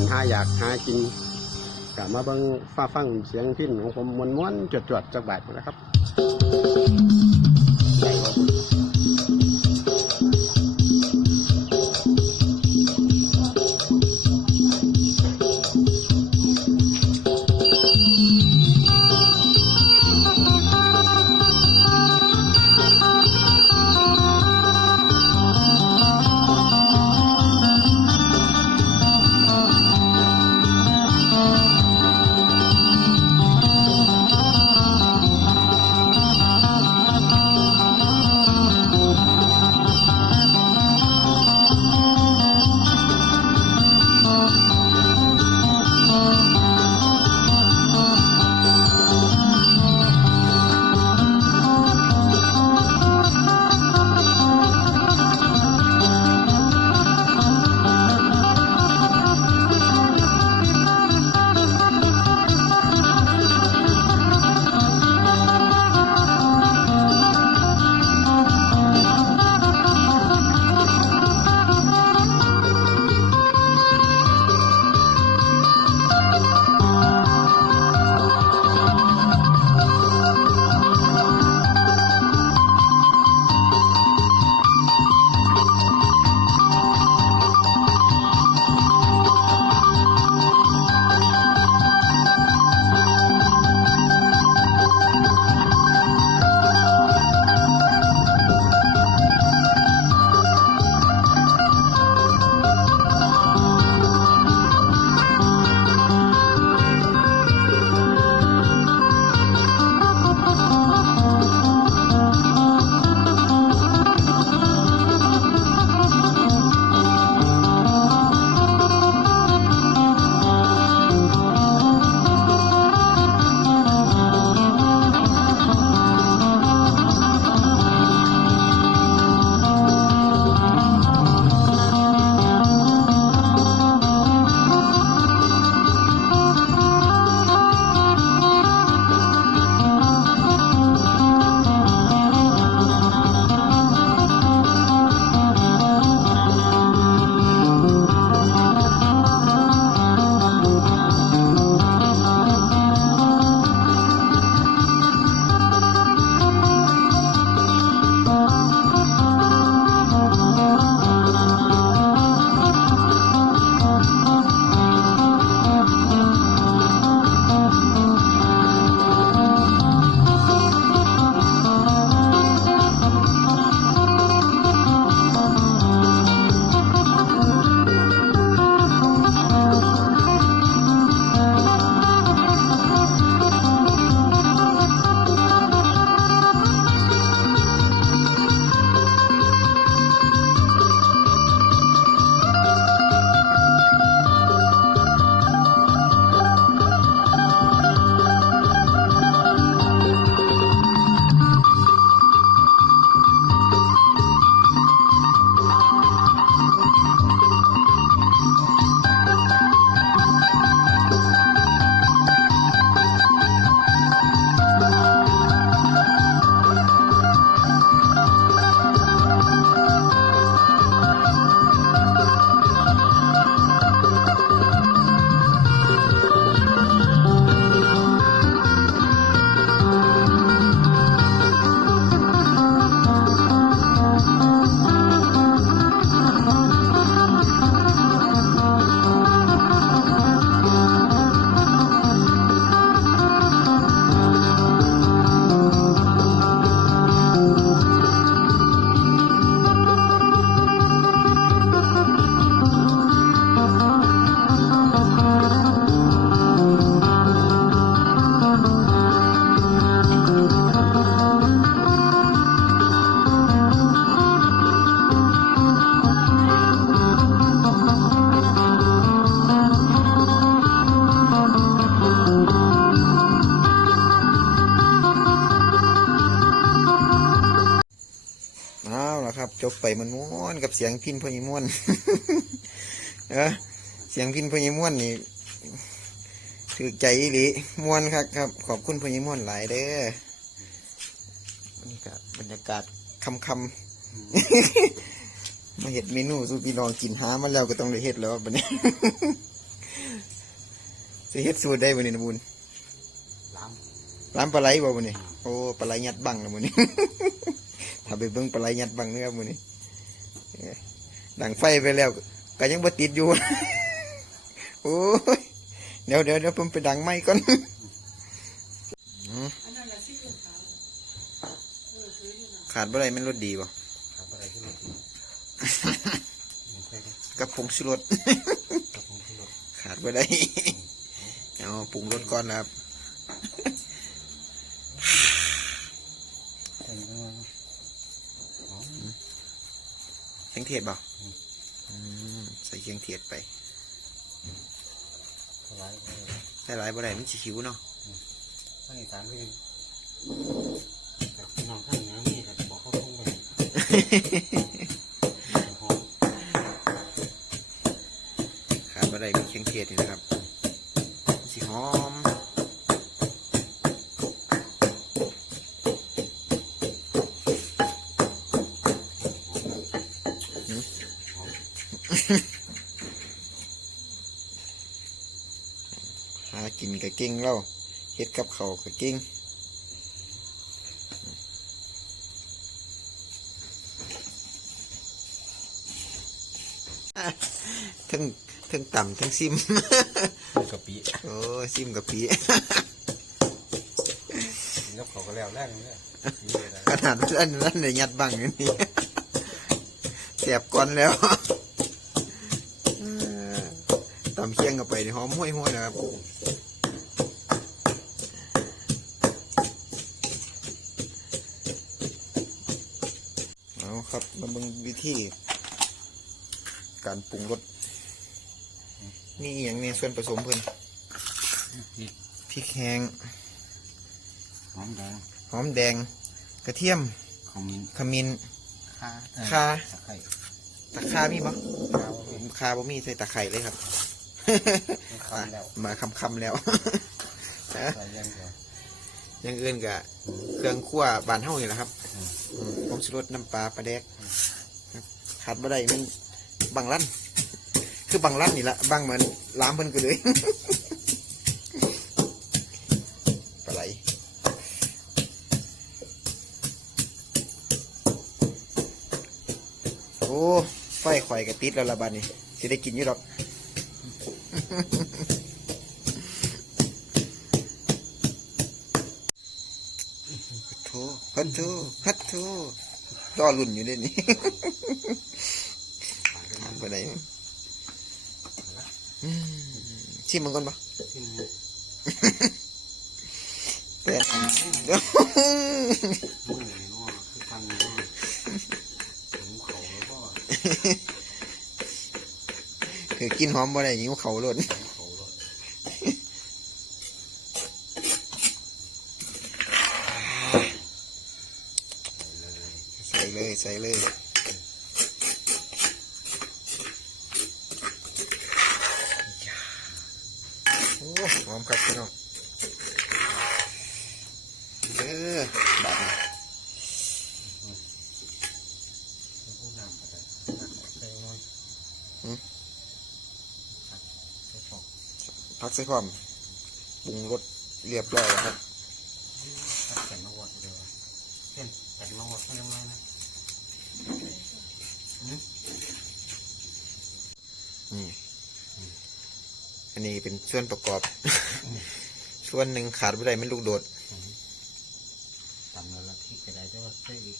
ถ้านหาอยากหากินกลับมาเบิ่งฟ้าฟังเสียงพิ้นของผมมวนม้วนๆจวดจดๆจากบาทหมดแล้วครับ ไปมันม้วนกับเสียงพินพญม้วนเออเสียงพินพญม้วนนี่ถือใจอีหลีม้วนครับครับ ขอบคุณพญม้วนหลายเด้อนี่ก็บรรยากาศคำคำมาเห็ดเมนูสู่พี่น้องกินหามาแล้วก็ต้องได้เห็ดแล้วบัดนี้สิเฮ็ดสูตรได้บ่นี่นะบุญล้ร้านปลาไหลบ่มื้อนี้โอ้ปลาไหลยัดบังแล้วมื้อนี้ถ้าไปเบิ่งปลาไหลยัดบังเด้อครับมื้อนี้เอ้ย ดังไฟไปแล้ว ก็ยังบ่ติดอยู่ โอ้ย เดี๋ยวเดี๋ยวเดี๋ยวผมไปดังไม้ก่อนขาดบ่ได้แมันรสดีบ่ำครับอะไรขึ้นมาทีไม่ใช่ครับกับผงชูรสกระพงขึ้นรถขาดบ่ได้เอาปรุงรสก่อนนะครับ ใช่ไหมว่าอ๋อ เครื่องเทศบ่อืมใส่เครื่องเทศไปสบายเลยใส่หลายบ่ได้มันสิหิวเนาะภาคอีสานก็ยังแต่พี่น้องข้างเหนือนี่ก็บอกเขาต้องไปหอมขาดบ่ได้มีเครื่องเทศนี่นะครับสิหอม หากินก็ เก่งแล้วเฮ็ดกับเขาวก็เก่งอะทั้งทั้งต่ำทั้งซิมกะปิโอ้ยซิมกับปีแล้วเขาก็แล้วแรกเลยขนาดนั้นนั้นในยัดบังอยู่นี่แสบก่อนแล้วเออตำเคียงกับไปนี่หอมห้วยห้วยๆนะครับ มาเบิ่งวิธี การปรุงรสนี่อหย่างในส่วนผสมเพิ่นพริกพริกแห้งหอมแดงหอมแดง กระเทียมขมิ้นขมิ้นข่าข่าตะไคร้ตะคามีบ่ข่าว่าเป็นคาบ่มีใส่ตะไคร้เลยครับข่าแล้วมาคำคำๆแล้วใส่ยังเดียวอยังอื่นกับเครื่องคั่วบานเฮานี่แหละครับอืมอืมผ งชูรสน้ำปลาปลาแดกขาดบ่ได้มันบังลั่นคือบังลั่นนี่ละบังเหมือนล้ามเพิ่นก็เลยปลาไหลโอ้ไฟข่อยกระติดแล้วละบาดนี้สิได้กินอยู่ดอกฮัทโทฮัทโทฮัทโท ต่อรุ่นอยู่เด้นี่ไปไหนอืมชิมมันก่อนปะที่มือแปะเดี๋ยวมือนี่เนาะคือฟันเนาะถึงเขาแล้วก็คือกินหอมบ่ได้หิวเขาหล่น ถึงเขาแล้ว ใส่เลยใส่เลยใส่เลยโอ้หอมครับพี่น้องเออบาดนี้ผู้นำอะไรใส่หน่อยใส่ฟอกพักใส่ความปรุงรสเรียบร้อยแล้วครับ ถ้าแข็งมาวัดเดียวเช่นแข็งมาวัดเพิ่มเลยนะ นี่อั นนี้เป็นส่วนประกอบ ส่วนหนึ่งขาดไม่ได้ไม่ลูกโดดตำแล้วละพริกกระไดจะว่าใส่อีก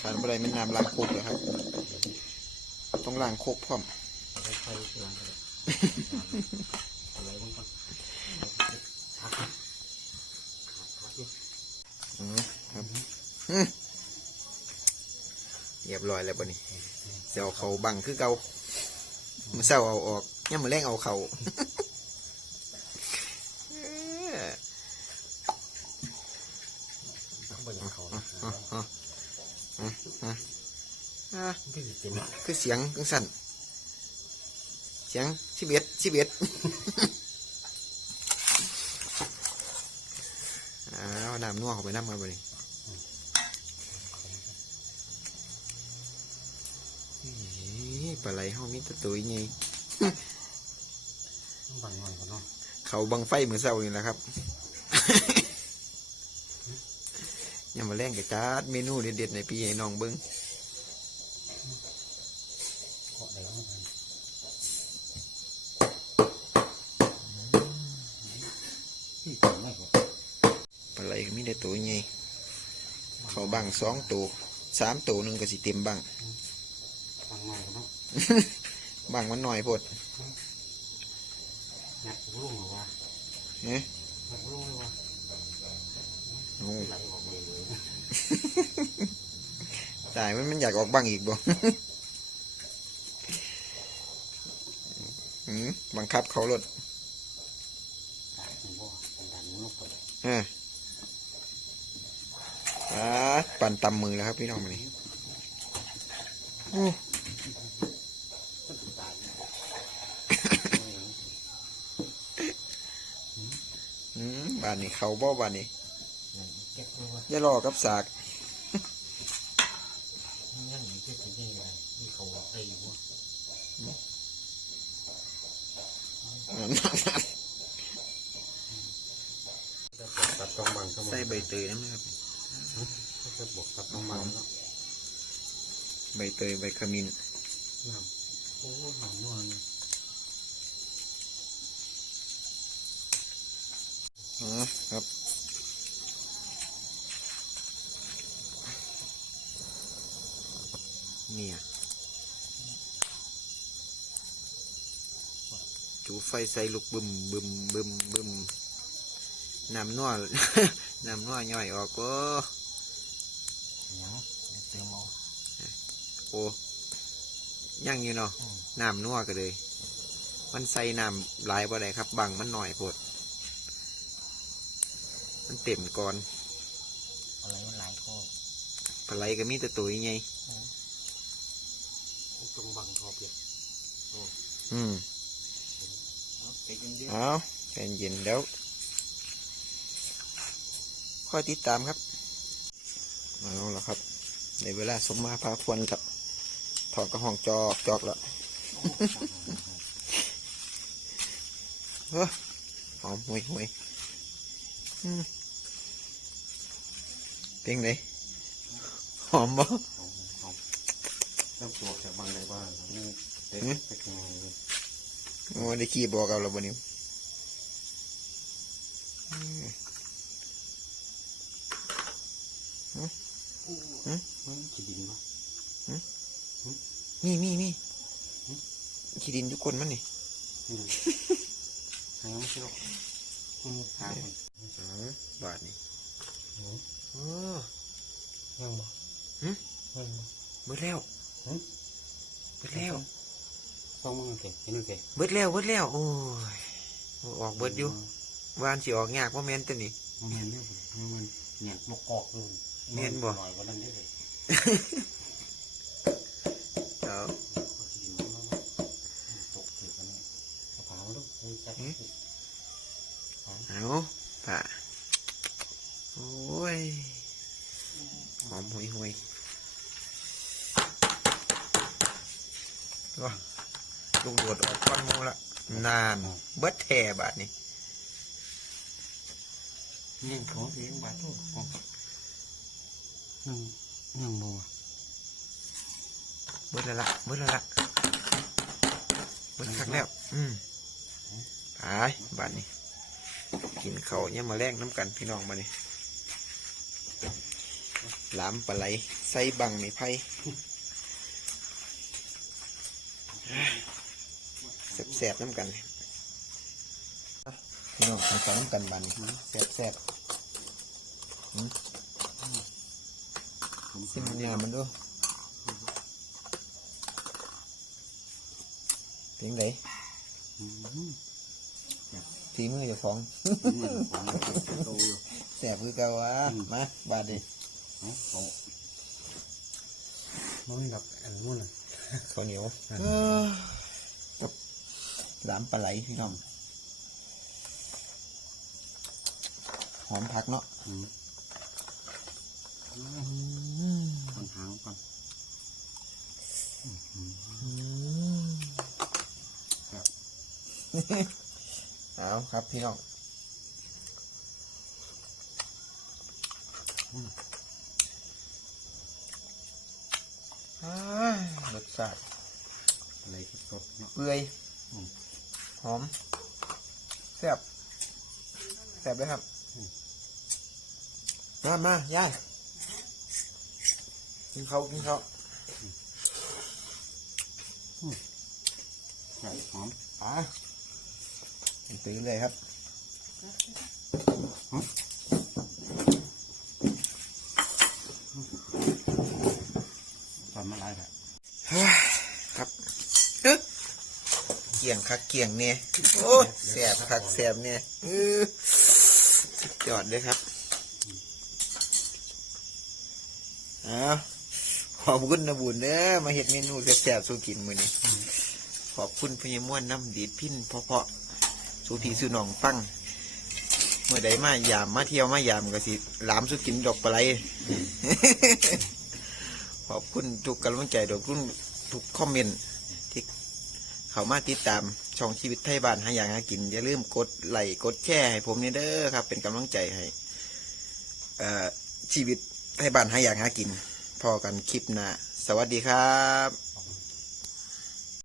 ขาดไม่ได้ไม่น้ำล้างโคกเลยครับ ต้องล้างโคกพร้อมใส่ไฟเสื่อมเลยอะไรบ้างก่อนพักพักพักอยู่อืมครับอืมเรียบร้อยแล้วบ่นี่เสียวเขาบังคือเก่ามื่อเช้าเอาออกยังมือแรงเอาเขาเอ้อต้องไปยังเขานะอะอะอะอะอะพี่สิเต็มคือเสียงจังสั่นเสียงสิบเอ็ดสิบเอ็ดอ้าวน้ำนัวเข้าไปน้ำกันบ่นี่นี่ไปปลาไหลเฮามีแตะตุยไงบังหน่อยก่อนเนาะเขาบังไฟมือเศร้านี่แหละครับยังมาแรงกับจาดเมนูเด็ดๆในปีให้น้องเบิ้งเกาะได้แล้วมันพี่เก่งมากกว่าปลาไหลก็มีแต่ตัวไงเขาบังสองตัวสามตัวหนึ่งก็สิเต็มบังบังหน่อยก่อนเนาะ บังมันหน่อยโพดงัดรุ่งเหรอวะเนี่ยงัดรุ่งเลยวะโอ้ไหลออกเลยเลยตายมันมันอยากออกบังอีกบ่หืมบังคับเขารถตายถึงว่าเป็นการมุนลงไปอ่าอ่าปั่นตำมือแล้วครับพี่น้องมานี่โอ้มันตาย อืมบ้านนี้เขาบ่บ้านนี้เจ็บเลยว่ะอย่ารอกับสากยังมีเจ็บถึงยังไงนี่เขาตีวะจะบอกตัดตรงบังเข้ามาใส่ใบเตยนะครับจะบอกตัดตรงบังแล้วใบเตยใบขมิ้นน้ำโอ้หอมนวล อ๋อครับเนี่ยจูไฟใส่ลูกบึมบึมบึมบึมน้ำนัวน้ำนัวย่อยออกก็ยังเติมเอาโอ้ยังอยู่เนาะอืมน้ำนัวก็เลย มันใส่น้ำหลายบ่ได้ครับ บังมันหน่อยโพด มันเต็มก่อนอะไรมันหลายข้อปลาไหลก็มีแต่ตัวใหญ่ตรงบังทอเปียกอืมเอาไปกินเยอะเอาใจเย็นเดี๋ยวค่อยติดตามครับเอาละครับ ในเวลาสมมาพาควรครับถอดกระห้องจอกจอกแล้วเฮ้อหอมห่วยห่วยอืม เป็นไงหอมบ่เอาเอาเริ่มตัวจากบังได้บ้างนี่เด็กไปข้างในเลยโอ้ได้ขี้บอกเอาแล้วบ่นี้มันขีดินปะมีมีมีขี้ดินทุกคนมันนี่อืมหาไม่ใช่หรอกอืมหาคนอ๋อบาทนี่โอ้โอ้ ยังบ่หึยังบ่เบิดแล้วหึเบิดแล้วต้องมึงเก๋เห็นมึงเก๋เบิดแล้วเบิดแล้ว โอ้ยโอ้ออกเบิดอยู่วานสิออกยากว่าแม่นตัวนี้เมียนเนี่ยผมมันเมียนบกกอกเลยเมียนบ่หน่อยกว่านั้นได้เลยเอาเอาขีดินมาแล้วตกเกิดกันเนี่ยเอาผามาลูกเอาจับเอาป่า โอ้ย หอมหุยหุยว้าลูกโดดออกก้อนหมูละ นานเบิดแท่บาทนี่ยังเขาเองบาดทุกคนยังยังบ่วะเบิดแล้วละเบิดแล้วละเบิดคักแล้ว อืมไปบาทนี่กินเขาวเนี่ยามมาแลกน้ำกันพี่น้องมานี่ หลามปลาไหลใส่บังไม่ไผ่แสบๆน้ำกันพี่น้องใส่น้ำกันบานนี่แสบๆซิมเนี่ยมันดูเพียงไดอืมฝีมือเจ้าของเงินของโตอยู่แสบคือเก่าวะอืมมาบาดนี่ เอาเขามันไม่กับอันนู้นน่ะข้าวเหนียวอ่าเออกับหลามปลาไหลพี่น้องหอมผักเนาะอืมคนหางก่อนครับเอาครับพี่น้องอ้าย รสชาติอะไรที่สดเนาะเปื่อยอืมหอมแซ่บแซ่บเลยครับ มามาย่ายกินเขาวกินเขาวครับหอมอะตื่นเลยครับ ตอนมาไล่แบบ ครับอึ๊กเกี่ยงคักเกี่ยงเนี่ยโอ้แสบคักแสบเนี่ยอื้อดยอดเลยครับเอาขอบคุณนะบุญเด้อมาเห็ดเมนูแสบๆสู้กินมือนี้ขอบคุณพญม่วนน้ำดีดพินเพาะๆสู้พี่สู้น้องฟังเมื่อใดมายามมาเที่ยวมายามก็สิหลามสู้กินดอกปลาไหลขอบคุณทุกกำลังใจขอบคุณทุกคอมเมนต์ เขามาติดตามช่องชีวิตไทยบ้านหาอย่างหากิน อย่าลืมกดไลค์กดแชร์ให้ผมนี่เด้อครับ เป็นกำลังใจให้ชีวิตไทยบ้านหาอย่างหากิน พอกันคลิปหน้าสวัสดีครับ